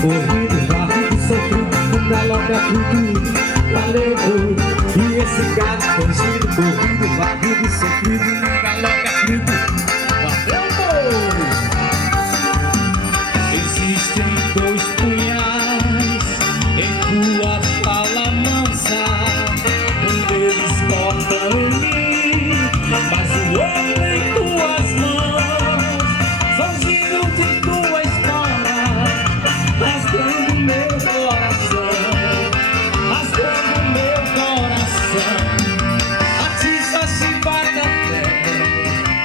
corrido, varrido, sofrido, um galope aflito, valeu boi. E esse gato canjido, corrido, varrido, sofrido, um galope aflito, valeu boi. Existem dois punhais em tua fala mansa, um deles corta em mim, mas o outro em tuas mãos. São os hinos de tua história, rasgando meu coração, rasgando meu coração. Atiça a chibata fé,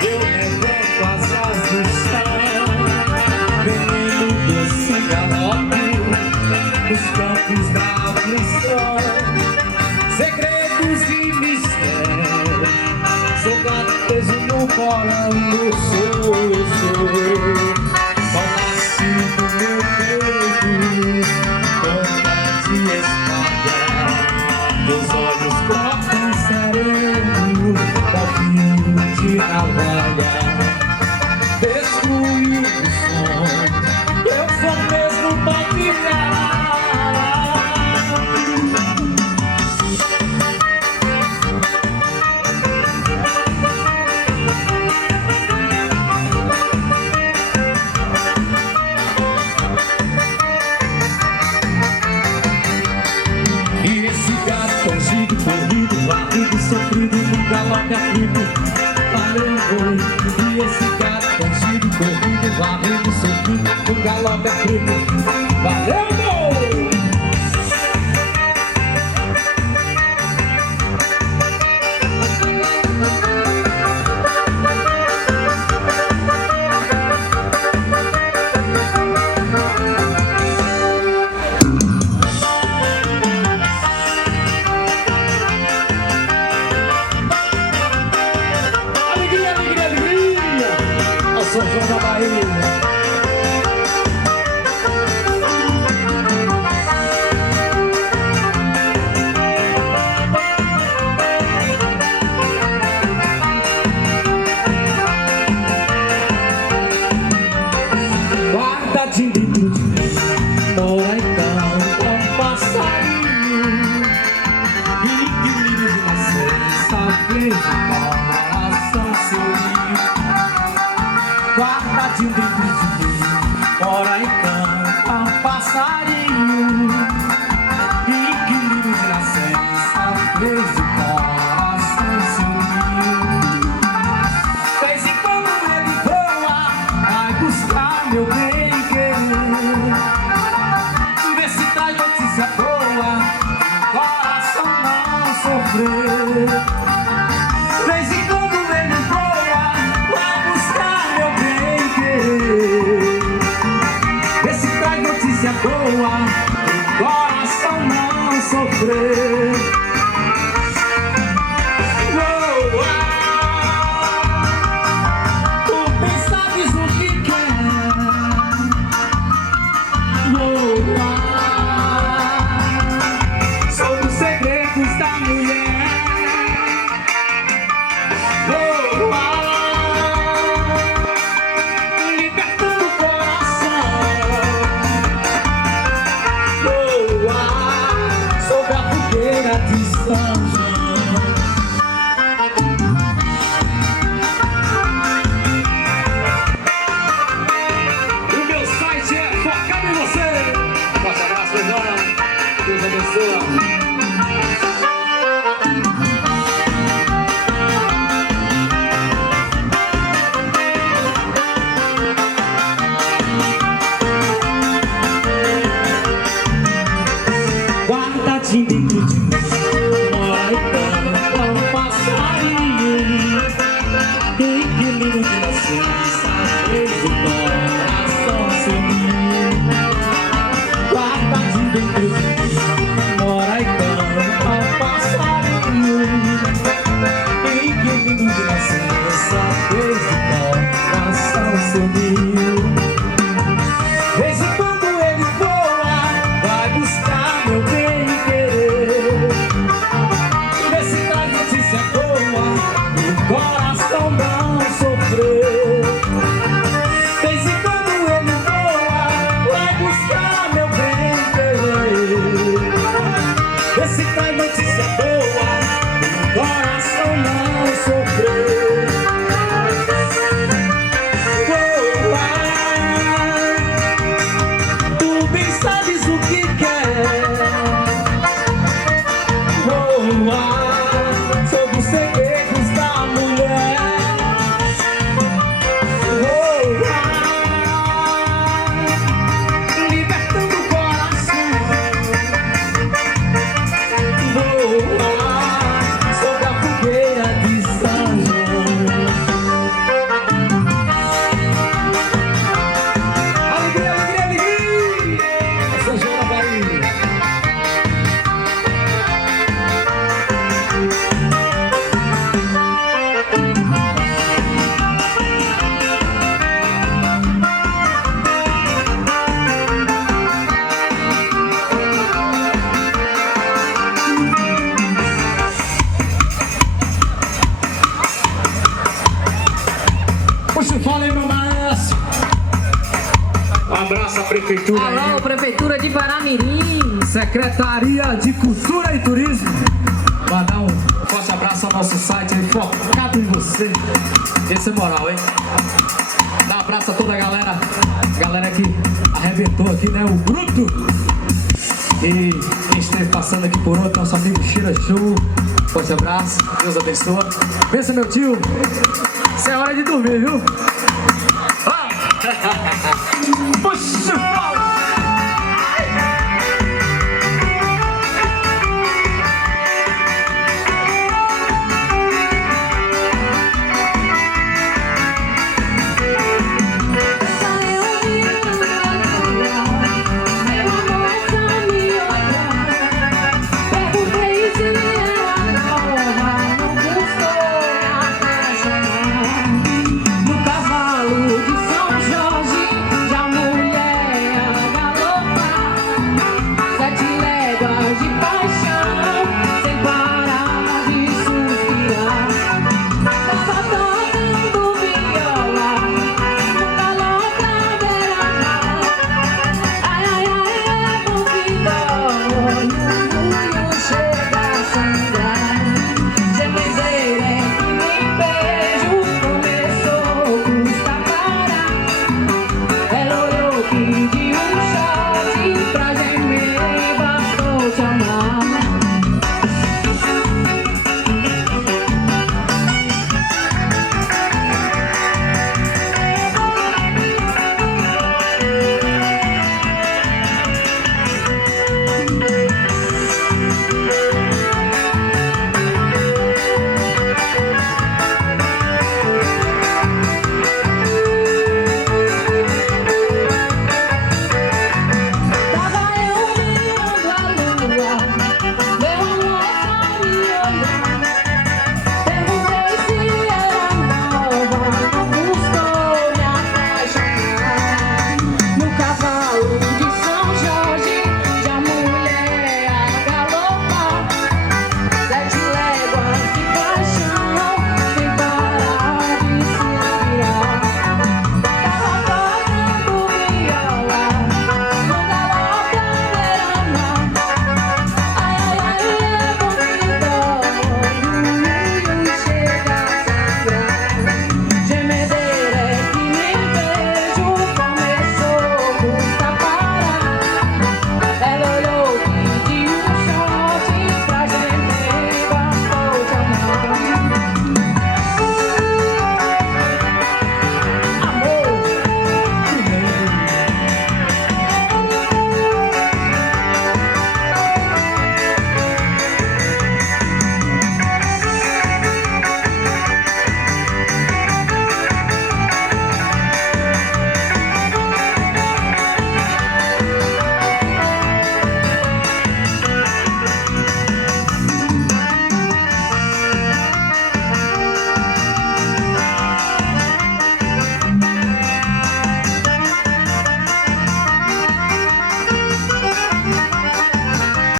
eu levanto as asas do chão, veneno desse galope nos campos da aflição. Segredos e mistérios, jogado preso no porão do sou. Só nasce do meu peito, vontade de espalhar. Meus olhos cortam sereno, calvinho de navalha. Destruir o som, eu sou mesmo pra ficar. Canjido, corrido, varrido, sofrido, num galope aflito, valeu boi. E esse gato canjido, corrido, varrido, sofrido, num galope aflito, valeu boi. São João da Bahia. Guarda de livro de mim, mora então com passarinho, e equilíbrio de nascença, verde coração sorrindo. Guarda de livro de mim, mora e canta um passarinho, e equilíbrio de nascença, fez o coração sorrir. Vez em quando ele voa, vai buscar meu bem querer, vê se traz notícia boa, o coração não sofrer. Vez em quando ele voa, vai buscar meu bem querer, vê se traz notícia boa, o coração não sofrer. Tu bem sabes o que quer. Sobre os segredos da mulher. Libertando o coração. Sobre a fogueira de São João. O meu site é focado em você. Forte abraço, irmão. Deus abençoe. Guarda de dentro de mim, mora e canta um passarinho, equilíbrio de nascença, fez o coração sorrir. Guarda de dentro de mim, mora e canta um passarinho, equilíbrio de nascença, fez o coração sorrir. Vez em quando ele voa, vai buscar meu bem querer, vê se traz notícia boa, o coração não sofrer. Vez Valeu, meu maestro. Um abraço à prefeitura. Alô, aí. prefeitura de Paramirim. Secretaria de Cultura e Turismo. Mandar um forte abraço ao nosso site aí, focado em você. Esse é moral, hein? Dá um abraço a toda a galera. Galera que arrebentou aqui, né? O Bruto. E quem esteve passando aqui por outro, nosso amigo Cheira Show. Forte abraço, Deus abençoe. Pensa, meu tio, isso é hora de dormir, viu? Puxa!